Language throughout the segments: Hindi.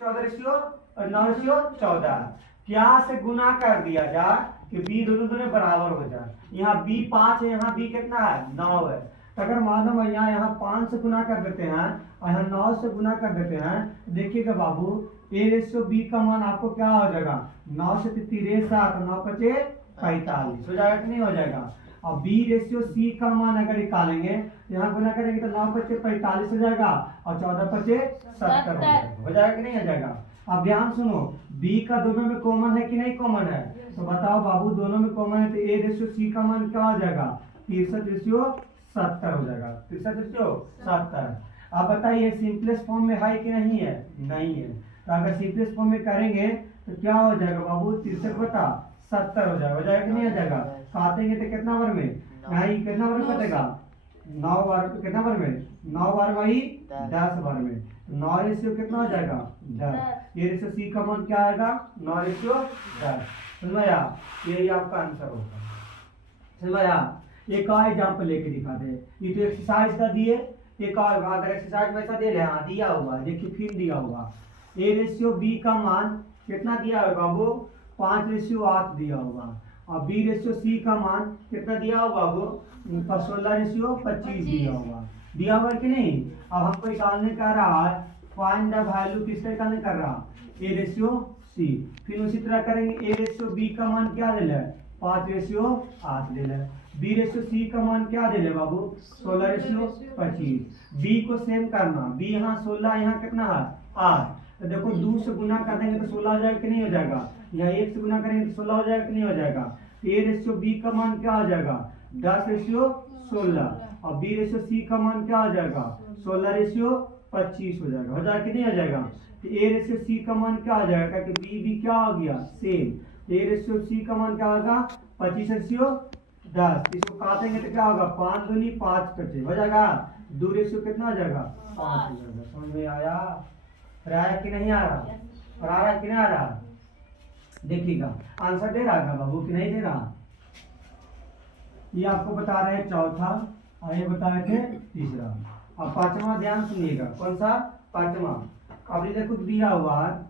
14:9:14 क्या से गुना कर दिया जाए कि बी दोनों दोनों बराबर हो जाए। यहाँ बी 5 है, यहाँ बी कितना है 9 है। तो अगर मानो यहाँ 5 से गुना कर देते हैं और यहाँ 9 से गुना कर देते हैं, देखिएगा बाबू a/b का मान आपको क्या हो जाएगा 9 से 3 7 9 5 45 हो जाएगा कि नहीं हो जाएगा। और b/c का मान अगर निकालेंगे यहाँ गुना करेंगे तो 9 5 45 हो जाएगा और 14 5 70 हो जाएगा कि नहीं हो जाएगा। अब ध्यान सुनो, b का दोनों में कॉमन है कि नहीं कॉमन है, तो बताओ बाबू दोनों में कॉमन है तो a/c का मान क्या हो जाएगा 63/70 हो जाएगा 63/70। अब बताइए सिंपलेस्ट फॉर्म में है कि नहीं है, नहीं है। तो अगर सिंपलेस्ट फॉर्म में करेंगे तो क्या हो जाएगा बाबू 63/70 हो जाएगा कि नहीं हो जाएगा। काटेंगे तो कितना बार में नहीं कितना बार कटेगा 9 बार, कितना बार में 9 बार वही 10 बार में 9 कितना हो जाएगा 10। ये c का मान क्या आएगा 9:10। समझाया, यही आपका आंसर होगा। समझाया। एक और एग्जाम्पल लेके दिखा दे, ये तो एक्सरसाइज का दिए, एक और अगर एक्सरसाइज में ऐसा दे रहे हैं दिया हुआ देखिए फिर दिया हुआ a/b का मान कितना दिया होगा बाबू 5/8 दिया होगा और b/c का मान कितना दिया होगा बाबू 16/25 दिया होगा। दिया हुआ कि नहीं। अब हमको निकालने का रहा है फाइंड द वैल्यू किसका निकालने कर रहा a/c। फिर उसी तरह करेंगे a/b का मान क्या दे रहा है 5/8 दे रहा है। b/c का मान क्या दे रहे बाबू 16/25। b को सेम करना, b यहाँ 16 यहाँ कितना है 8। तो देखो 2 से गुना कर देंगे तो 16 हो जाएगा कि नहीं हो जाएगा। यहाँ 1 से गुना करेंगे तो 16 हो जाएगा कि नहीं हो जाएगा। a/b का मान क्या हो जाएगा 10/16 और b/c का मान क्या हो जाएगा 16/25 हो जाएगा। हो जाएगा कि नहीं हो जाएगा। तो a/c का मान क्या हो जाएगा कि b भी क्या हो गया सेम। a/c का मान क्या होगा 25/10। इसको काटेंगे तो क्या होगा 5 दूनी 5 5 हो जाएगा। 2 कितना हो जाएगा 5 हो जाएगा। समझ में आया, आया कि नहीं आ रहा, और आ रहा है कि नहीं आ रहा। देखिएगा आंसर दे रहा है बाबू कि नहीं दे रहा। ये आपको बता रहे हैं चौथा और ये बता रहे थे तीसरा। अब पांचवा ध्यान सुनिएगा, कौन सा पांचवा। अब ये देखो दिया हुआ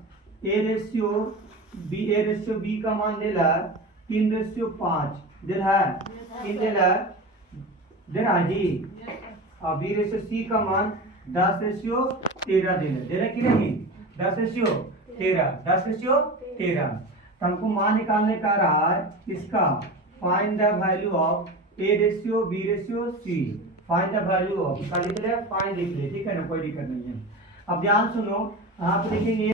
a/b का मान दे रहा 3/5 दे रहा है 3 दे रहा है जी। और b/c का मान 10/13 दे रहा कि नहीं 10/13। तो हमको मान निकालने का रहा है इसका find the value of a/b/c। Find the value of लिख ले, फाइंड लिख ले, ठीक है ना, कोई दिक्कत नहीं है। अब ध्यान सुनो, आप लिखेंगे